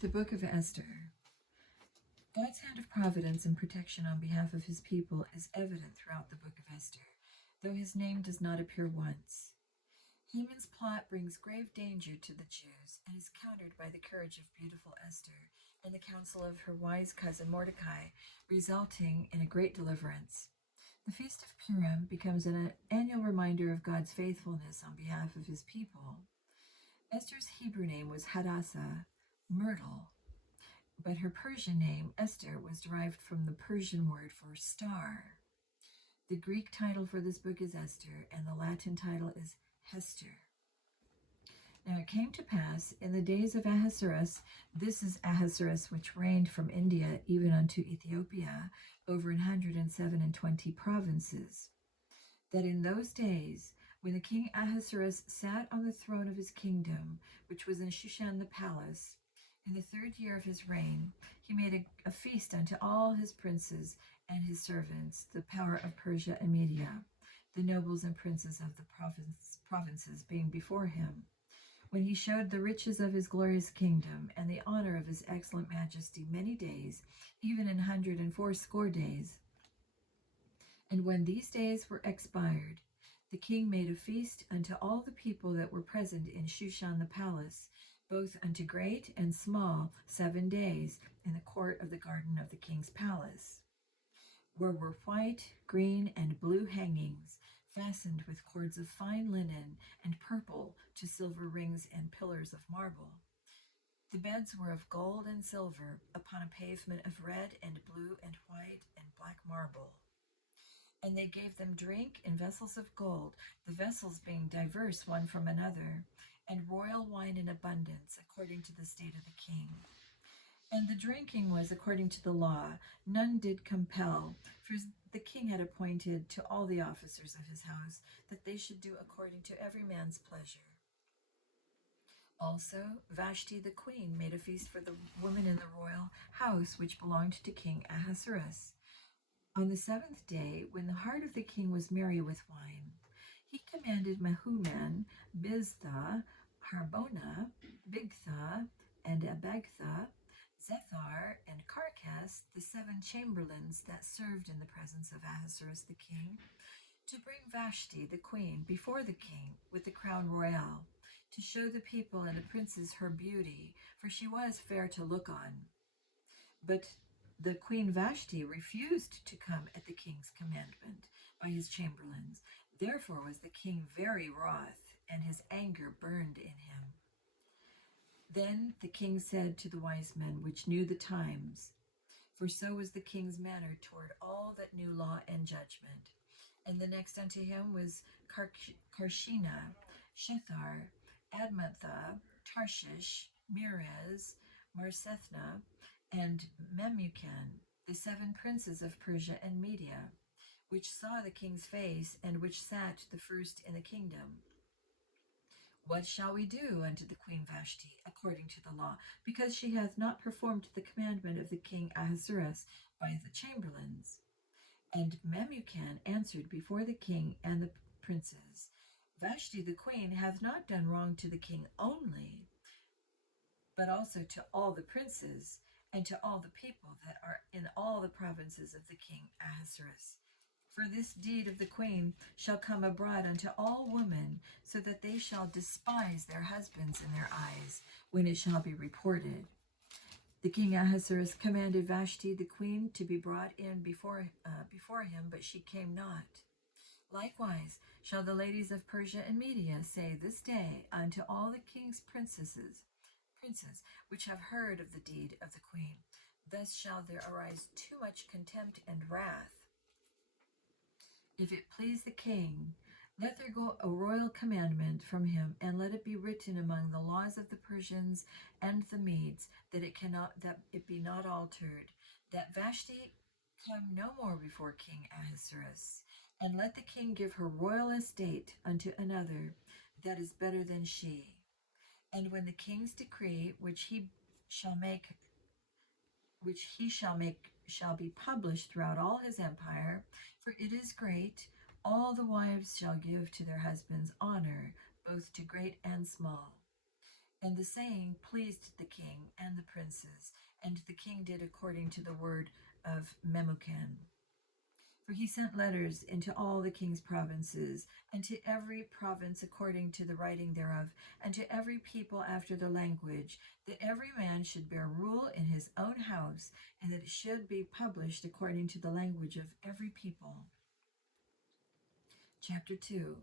The Book of Esther. God's hand of providence and protection on behalf of his people is evident throughout the Book of Esther, though his name does not appear once. Haman's plot brings grave danger to the Jews and is countered by the courage of beautiful Esther and the counsel of her wise cousin Mordecai, resulting in a great deliverance. The Feast of Purim becomes an annual reminder of God's faithfulness on behalf of his people. Esther's Hebrew name was Hadassah, myrtle, but her Persian name, Esther, was derived from the Persian word for star. The Greek title for this book is Esther, and the Latin title is Hester. Now it came to pass in the days of Ahasuerus, this is Ahasuerus which reigned from India even unto Ethiopia, over 127 provinces, that in those days, when the king Ahasuerus sat on the throne of his kingdom, which was in Shushan the palace, in the 3rd year of his reign, he made a feast unto all his princes and his servants, the power of Persia and Media, the nobles and princes of the provinces being before him, when he showed the riches of his glorious kingdom and the honor of his excellent majesty many days, even 180 days. And when these days were expired, the king made a feast unto all the people that were present in Shushan the palace, both unto great and small, 7 days, in the court of the garden of the king's palace, where were white, green, and blue hangings, fastened with cords of fine linen, and purple to silver rings and pillars of marble. The beds were of gold and silver, upon a pavement of red and blue and white and black marble. And they gave them drink in vessels of gold, the vessels being diverse one from another, and royal wine in abundance, according to the state of the king. And the drinking was according to the law, none did compel, for the king had appointed to all the officers of his house that they should do according to every man's pleasure. Also, Vashti the queen made a feast for the women in the royal house which belonged to King Ahasuerus. On the 7th day, when the heart of the king was merry with wine, he commanded Mehuman, Biztha, Harbona, Bigtha, and Abagtha, Zethar, and Carcass, the 7 chamberlains that served in the presence of Ahasuerus the king, to bring Vashti the queen before the king with the crown royal, to show the people and the princes her beauty, for she was fair to look on. But the queen Vashti refused to come at the king's commandment by his chamberlains. Therefore was the king very wroth, and his anger burned in him. Then the king said to the wise men which knew the times, for so was the king's manner toward all that knew law and judgment. And the next unto him was Karshena, Shethar, Admatha, Tarshish, Meres, Marsethna, and Memucan, the 7 princes of Persia and Media, which saw the king's face, and which sat the first in the kingdom. What shall we do unto the queen Vashti according to the law, because she hath not performed the commandment of the king Ahasuerus by the chamberlains? And Memucan answered before the king and the princes, Vashti the queen hath not done wrong to the king only, but also to all the princes, and to all the people that are in all the provinces of the king Ahasuerus. For this deed of the queen shall come abroad unto all women, so that they shall despise their husbands in their eyes, when it shall be reported. The king Ahasuerus commanded Vashti the queen to be brought in before him, but she came not. Likewise shall the ladies of Persia and Media say this day unto all the king's princes, which have heard of the deed of the queen, thus shall there arise too much contempt and wrath. If it please the king, let there go a royal commandment from him, and let it be written among the laws of the Persians and the Medes, that it be not altered, that Vashti come no more before King Ahasuerus, and let the king give her royal estate unto another that is better than she. And when the king's decree which he shall make shall be published throughout all his empire, for it is great, all the wives shall give to their husbands honor, both to great and small. And the saying pleased the king and the princes, and the king did according to the word of Memucan. For he sent letters into all the king's provinces, and to every province according to the writing thereof, and to every people after their language, that every man should bear rule in his own house, and that it should be published according to the language of every people. Chapter 2.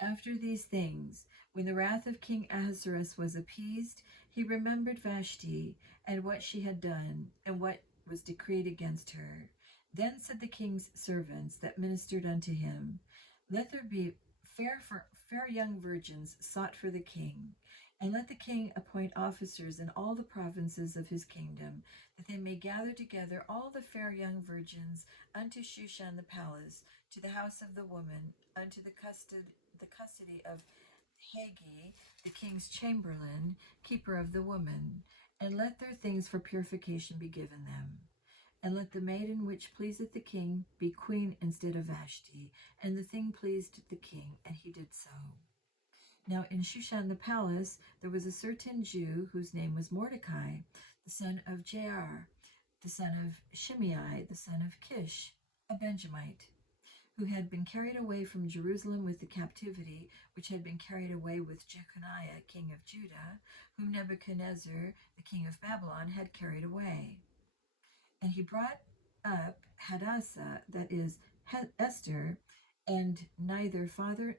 After these things, when the wrath of King Ahasuerus was appeased, he remembered Vashti, and what she had done, and what was decreed against her. Then said the king's servants that ministered unto him, Let there be fair young virgins sought for the king, and let the king appoint officers in all the provinces of his kingdom, that they may gather together all the fair young virgins unto Shushan the palace, to the house of the woman, unto the custody of Haggai, the king's chamberlain, keeper of the woman, and let their things for purification be given them. And let the maiden which pleaseth the king be queen instead of Vashti. And the thing pleased the king, and he did so. Now in Shushan the palace there was a certain Jew whose name was Mordecai, the son of Jair, the son of Shimei, the son of Kish, a Benjamite, who had been carried away from Jerusalem with the captivity which had been carried away with Jeconiah, king of Judah, whom Nebuchadnezzar, the king of Babylon, had carried away. And he brought up Hadassah, that is, Esther, and neither father,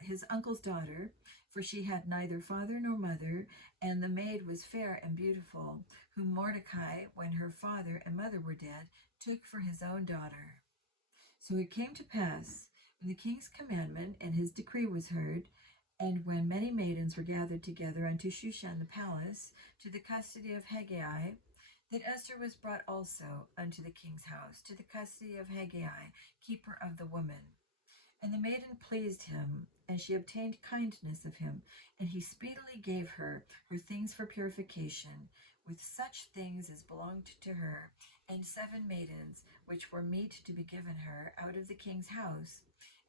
his uncle's daughter, for she had neither father nor mother, and the maid was fair and beautiful, whom Mordecai, when her father and mother were dead, took for his own daughter. So it came to pass, when the king's commandment and his decree was heard, and when many maidens were gathered together unto Shushan the palace, to the custody of Haggai, that Esther was brought also unto the king's house, to the custody of Haggai, keeper of the woman. And the maiden pleased him, and she obtained kindness of him, and he speedily gave her things for purification, with such things as belonged to her, and 7 maidens, which were meet to be given her out of the king's house.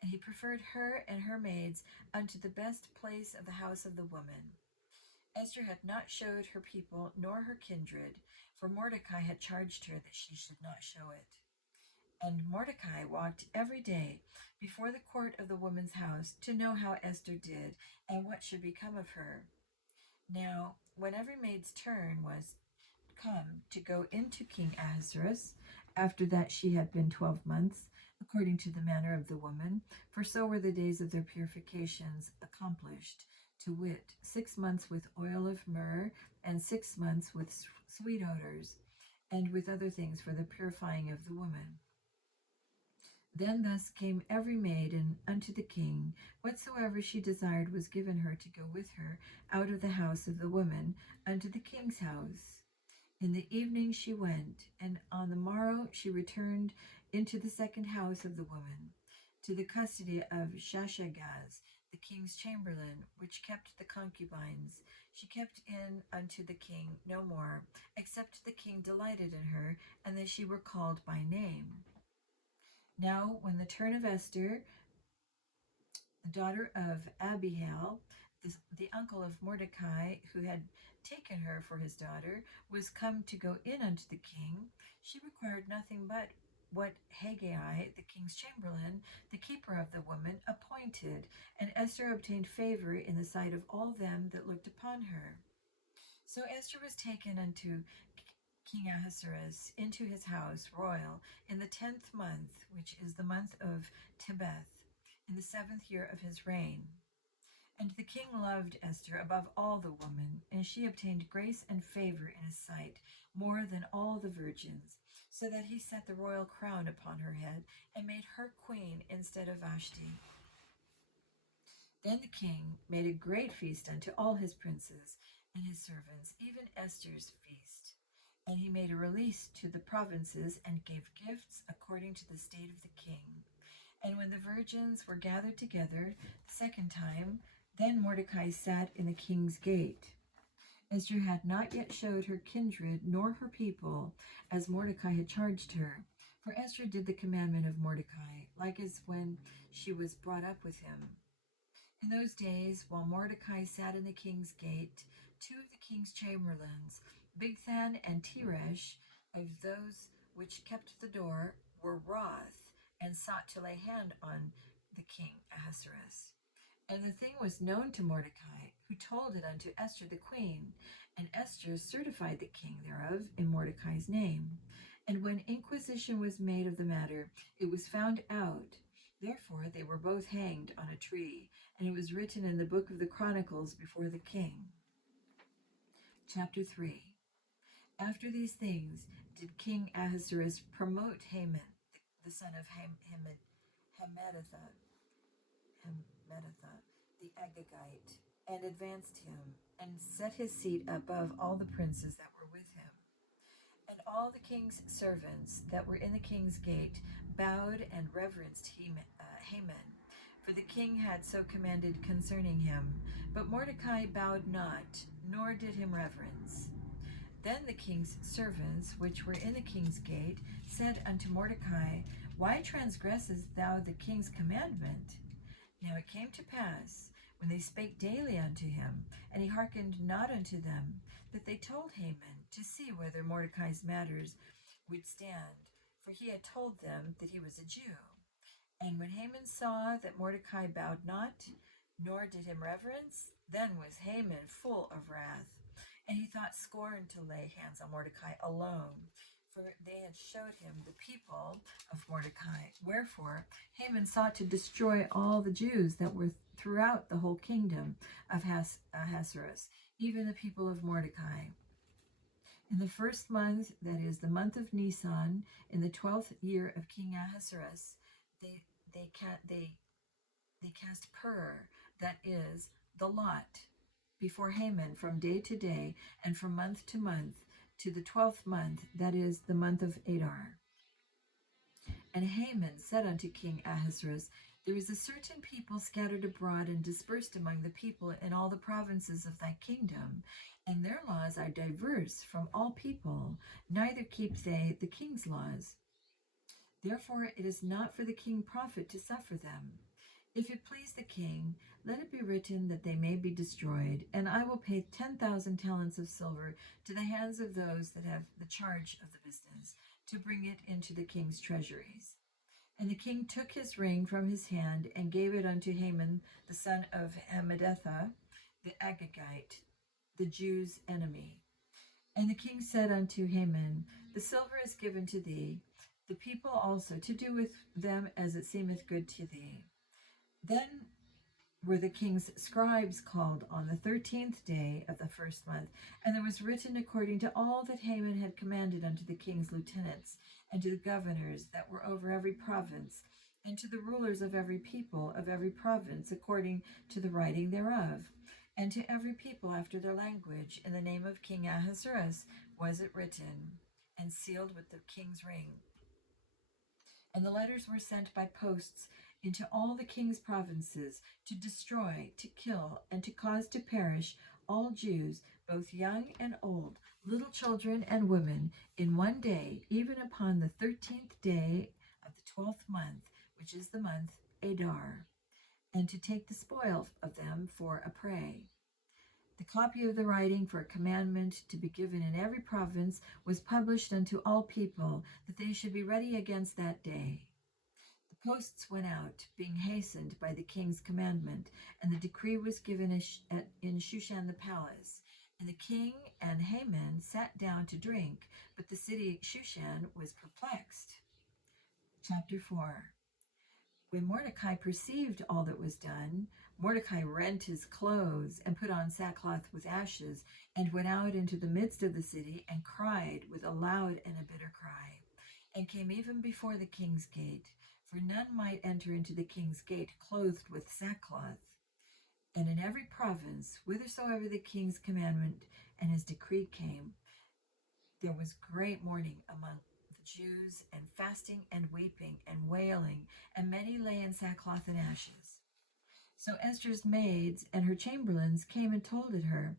And he preferred her and her maids unto the best place of the house of the woman. Esther had not showed her people nor her kindred, for Mordecai had charged her that she should not show it. And Mordecai walked every day before the court of the woman's house to know how Esther did and what should become of her. Now, when every maid's turn was come to go into King Ahasuerus, after that she had been 12 months, according to the manner of the woman, for so were the days of their purifications accomplished, to wit, 6 months with oil of myrrh, and 6 months with sweet odors, and with other things for the purifying of the woman. Then thus came every maiden unto the king, whatsoever she desired was given her to go with her out of the house of the woman unto the king's house. In the evening she went, and on the morrow she returned into the second house of the woman, to the custody of Shashagaz, the king's chamberlain, which kept the concubines. She kept in unto the king no more, except the king delighted in her, and that she were called by name. Now, when the turn of Esther, the daughter of Abihail, the uncle of Mordecai, who had taken her for his daughter, was come to go in unto the king, she required nothing but what Haggai, the king's chamberlain, the keeper of the woman, appointed, and Esther obtained favor in the sight of all them that looked upon her. So Esther was taken unto King Ahasuerus into his house royal in the 10th month, which is the month of Tebeth, in the 7th year of his reign. And the king loved Esther above all the women, and she obtained grace and favor in his sight more than all the virgins, so that he set the royal crown upon her head and made her queen instead of Vashti. Then the king made a great feast unto all his princes and his servants, even Esther's feast. And he made a release to the provinces and gave gifts according to the state of the king. And when the virgins were gathered together the second time, then Mordecai sat in the king's gate. Esther had not yet showed her kindred nor her people, as Mordecai had charged her. For Esther did the commandment of Mordecai, like as when she was brought up with him. In those days, while Mordecai sat in the king's gate, two of the king's chamberlains, Bigthan and Teresh, of those which kept the door, were wroth, and sought to lay hand on the king Ahasuerus. And the thing was known to Mordecai, who told it unto Esther the queen, and Esther certified the king thereof in Mordecai's name. And when inquisition was made of the matter, it was found out. Therefore they were both hanged on a tree, and it was written in the book of the Chronicles before the king. Chapter 3. After these things did King Ahasuerus promote Haman, the son of Hammedatha, the Agagite, and advanced him, and set his seat above all the princes that were with him. And all the king's servants that were in the king's gate bowed and reverenced Haman, for the king had so commanded concerning him. But Mordecai bowed not, nor did him reverence. Then the king's servants, which were in the king's gate, said unto Mordecai, Why transgressest thou the king's commandment? Now it came to pass, when they spake daily unto him, and he hearkened not unto them, that they told Haman to see whether Mordecai's matters would stand, for he had told them that he was a Jew. And when Haman saw that Mordecai bowed not, nor did him reverence, then was Haman full of wrath. And he thought scorn to lay hands on Mordecai alone, for they had showed him the people of Mordecai. Wherefore Haman sought to destroy all the Jews that were throughout the whole kingdom of Ahasuerus, even the people of Mordecai. In the first month, that is the month of Nisan, in the 12th year of King Ahasuerus, they cast pur, that is the lot, before Haman from day to day, and from month to month, to the 12th month, that is the month of Adar. And Haman said unto King Ahasuerus, There is a certain people scattered abroad and dispersed among the people in all the provinces of thy kingdom, and their laws are diverse from all people, neither keep they the king's laws. Therefore it is not for the king profit to suffer them. If it please the king, let it be written that they may be destroyed, and I will pay 10,000 talents of silver to the hands of those that have the charge of the business, to bring it into the king's treasuries. And the king took his ring from his hand, and gave it unto Haman, the son of Hammedatha, the Agagite, the Jews' enemy. And the king said unto Haman, The silver is given to thee, the people also, to do with them as it seemeth good to thee. Then were the king's scribes called on the 13th day of the first month, and there was written according to all that Haman had commanded unto the king's lieutenants, and to the governors that were over every province, and to the rulers of every people of every province, according to the writing thereof, and to every people after their language, in the name of King Ahasuerus was it written, and sealed with the king's ring. And the letters were sent by posts into all the king's provinces, to destroy, to kill, and to cause to perish all Jews, both young and old, little children and women, in one day, even upon the 13th day of the 12th month, which is the month Adar, and to take the spoil of them for a prey. The copy of the writing for a commandment to be given in every province was published unto all people, that they should be ready against that day. The posts went out, being hastened by the king's commandment, and the decree was given in Shushan the palace. And the king and Haman sat down to drink, but the city Shushan was perplexed. Chapter 4. When Mordecai perceived all that was done, Mordecai rent his clothes, and put on sackcloth with ashes, and went out into the midst of the city, and cried with a loud and a bitter cry, and came even before the king's gate, for none might enter into the king's gate clothed with sackcloth. And in every province, whithersoever the king's commandment and his decree came, there was great mourning among the Jews, and fasting and weeping and wailing, and many lay in sackcloth and ashes. So Esther's maids and her chamberlains came and told it her.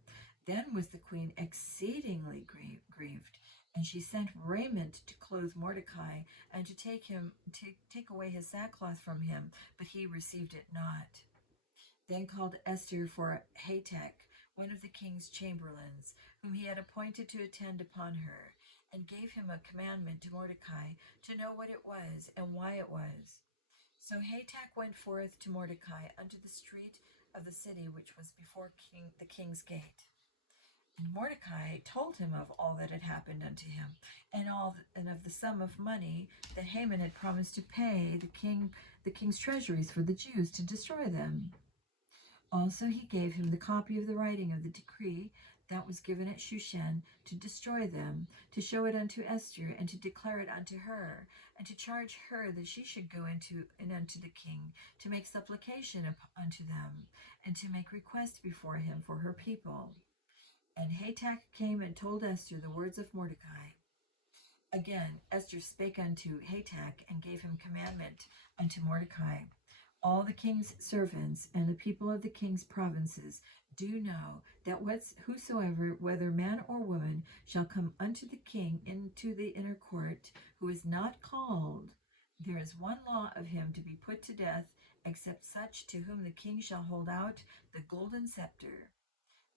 Then was the queen exceedingly grieved, and she sent raiment to clothe Mordecai, and to take away his sackcloth from him, but he received it not. then called Esther for Hatak, one of the king's chamberlains, whom he had appointed to attend upon her, and gave him a commandment to Mordecai to know what it was and why it was. So Hatak went forth to Mordecai unto the street of the city which was before the king's gate. And Mordecai told him of all that had happened unto him, and of the sum of money that Haman had promised to pay the king's treasuries for the Jews to destroy them. Also he gave him the copy of the writing of the decree that was given at Shushan to destroy them, to show it unto Esther, and to declare it unto her, and to charge her that she should go unto the king, to make supplication unto them, and to make request before him for her people. And Hatak came and told Esther the words of Mordecai. Again Esther spake unto Hatak, and gave him commandment unto Mordecai. All the king's servants and the people of the king's provinces do know that whosoever, whether man or woman, shall come unto the king into the inner court, who is not called, there is one law of him to be put to death, except such to whom the king shall hold out the golden scepter,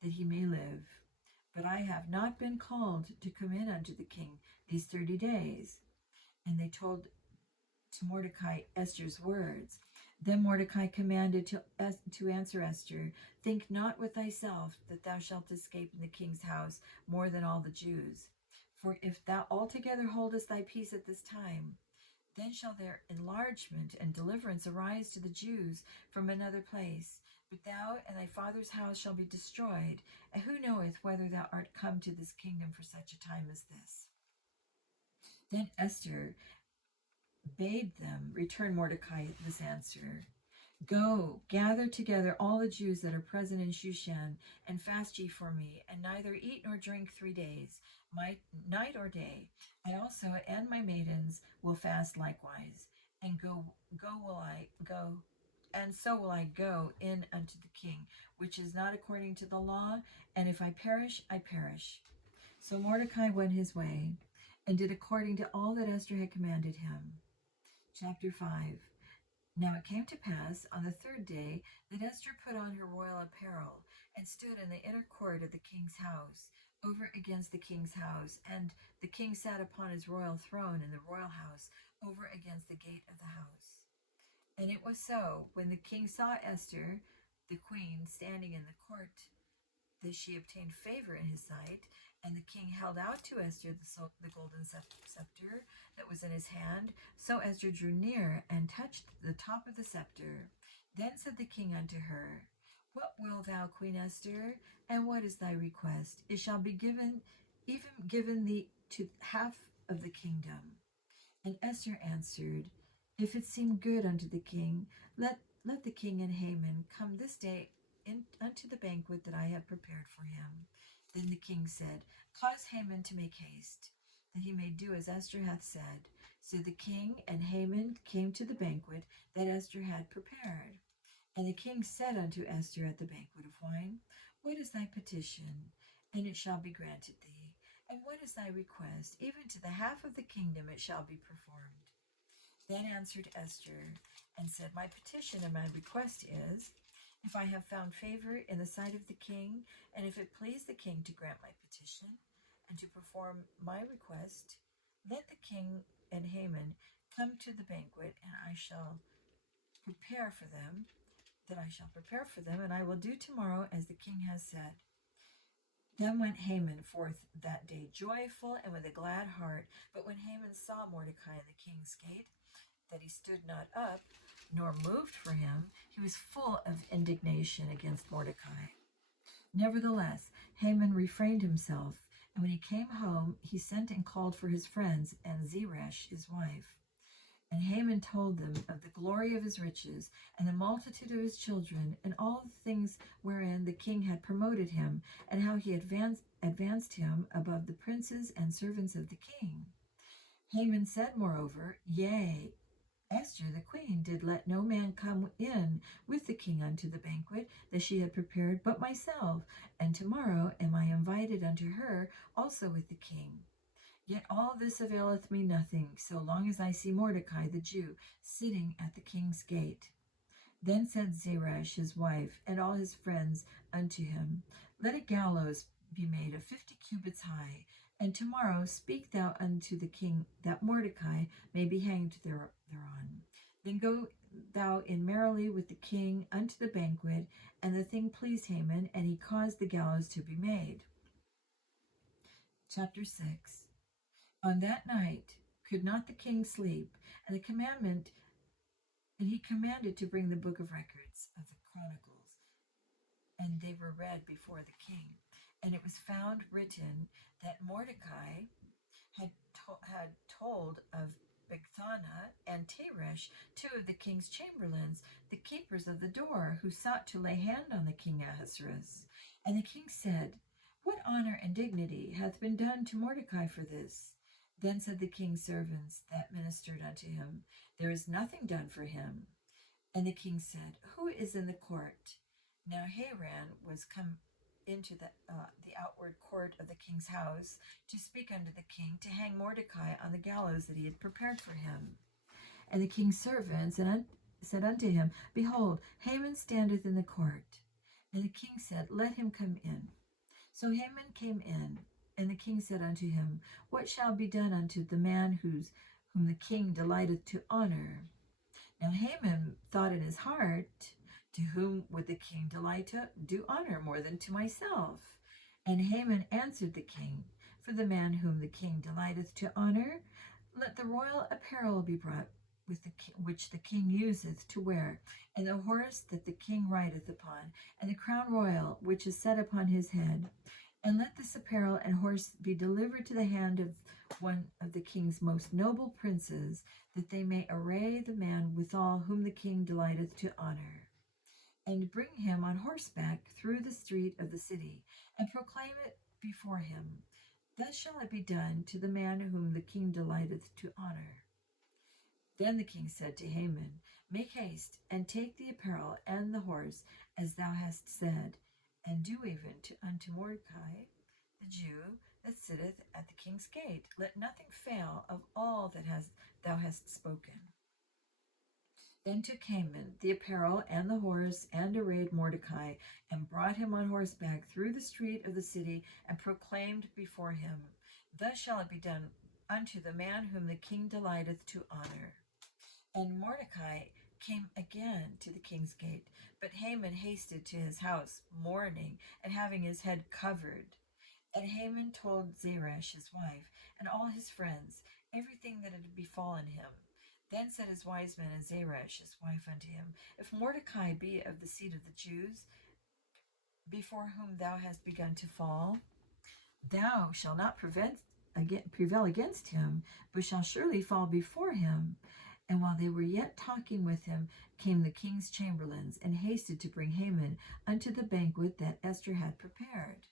that he may live. But I have not been called to come in unto the king these 30 days. And they told to Mordecai Esther's words. Then Mordecai commanded to answer Esther, think not with thyself that thou shalt escape in the king's house more than all the Jews. For if thou altogether holdest thy peace at this time, then shall their enlargement and deliverance arise to the Jews from another place. But thou and thy father's house shall be destroyed, and who knoweth whether thou art come to this kingdom for such a time as this? Then Esther bade them return Mordecai this answer. Go, gather together all the Jews that are present in Shushan, and fast ye for me, and neither eat nor drink 3 days, night or day. I also and my maidens will fast likewise, and so will I go in unto the king, which is not according to the law, and if I perish, I perish. So Mordecai went his way, and did according to all that Esther had commanded him. Chapter 5. Now it came to pass on the 3rd day that Esther put on her royal apparel, and stood in the inner court of the king's house, over against the king's house, and the king sat upon his royal throne in the royal house, over against the gate of the house. And it was so, when the king saw Esther, the queen, standing in the court, that she obtained favor in his sight, and the king held out to Esther the golden scepter that was in his hand. So Esther drew near and touched the top of the scepter. Then said the king unto her, What wilt thou, Queen Esther, and what is thy request? It shall be given thee to half of the kingdom. And Esther answered, If it seem good unto the king, let the king and Haman come this day unto the banquet that I have prepared for him. Then the king said, Cause Haman to make haste, that he may do as Esther hath said. So the king and Haman came to the banquet that Esther had prepared. And the king said unto Esther at the banquet of wine, What is thy petition? And it shall be granted thee. And what is thy request? Even to the half of the kingdom it shall be performed. Then answered Esther, and said, My petition and my request is, if I have found favor in the sight of the king, and if it please the king to grant my petition, and to perform my request, let the king and Haman come to the banquet, and I shall prepare for them, and I will do tomorrow as the king has said. Then went Haman forth that day joyful and with a glad heart. But when Haman saw Mordecai in the king's gate, that he stood not up, nor moved for him, he was full of indignation against Mordecai. Nevertheless, Haman refrained himself, and when he came home, he sent and called for his friends and Zeresh his wife. And Haman told them of the glory of his riches, and the multitude of his children, and all the things wherein the king had promoted him, and how he advanced him above the princes and servants of the king. Haman said, moreover, Yea, Esther the queen did let no man come in with the king unto the banquet that she had prepared but myself, and tomorrow am I invited unto her also with the king. Yet all this availeth me nothing, so long as I see Mordecai the Jew sitting at the king's gate. Then said Zeresh his wife and all his friends unto him, Let a gallows be made of 50 cubits high, and tomorrow speak thou unto the king that Mordecai may be hanged thereon. Then go thou in merrily with the king unto the banquet. And the thing pleased Haman, and he caused the gallows to be made. Chapter 6. On that night could not the king sleep, and he commanded to bring the book of records of the Chronicles, and they were read before the king. And it was found written that Mordecai had told of Bigthana and Teresh, two of the king's chamberlains, the keepers of the door, who sought to lay hand on the king Ahasuerus. And the king said, What honor and dignity hath been done to Mordecai for this? Then said the king's servants that ministered unto him, There is nothing done for him. And the king said, Who is in the court? Now Haran was come into the outward court of the king's house to speak unto the king, to hang Mordecai on the gallows that he had prepared for him. And the king's servants said unto him, Behold, Haman standeth in the court. And the king said, Let him come in. So Haman came in, and the king said unto him, What shall be done unto the man whom the king delighteth to honor? Now Haman thought in his heart, To whom would the king delight to do honor more than to myself? And Haman answered the king, For the man whom the king delighteth to honor, let the royal apparel be brought which the king useth to wear, and the horse that the king rideth upon, and the crown royal which is set upon his head. And let this apparel and horse be delivered to the hand of one of the king's most noble princes, that they may array the man withal whom the king delighteth to honor, and bring him on horseback through the street of the city, and proclaim it before him. Thus shall it be done to the man whom the king delighteth to honor. Then the king said to Haman, Make haste, and take the apparel and the horse, as thou hast said, and do even unto Mordecai, the Jew, that sitteth at the king's gate. Let nothing fail of all that thou hast spoken. Then took Haman the apparel and the horse, and arrayed Mordecai, and brought him on horseback through the street of the city, and proclaimed before him, Thus shall it be done unto the man whom the king delighteth to honor. And Mordecai came again to the king's gate, but Haman hasted to his house, mourning, and having his head covered. And Haman told Zeresh his wife, and all his friends, everything that had befallen him. Then said his wise men and Zeresh his wife unto him, If Mordecai be of the seed of the Jews, before whom thou hast begun to fall, thou shalt not prevail against him, but shall surely fall before him. And while they were yet talking with him, came the king's chamberlains, and hasted to bring Haman unto the banquet that Esther had prepared.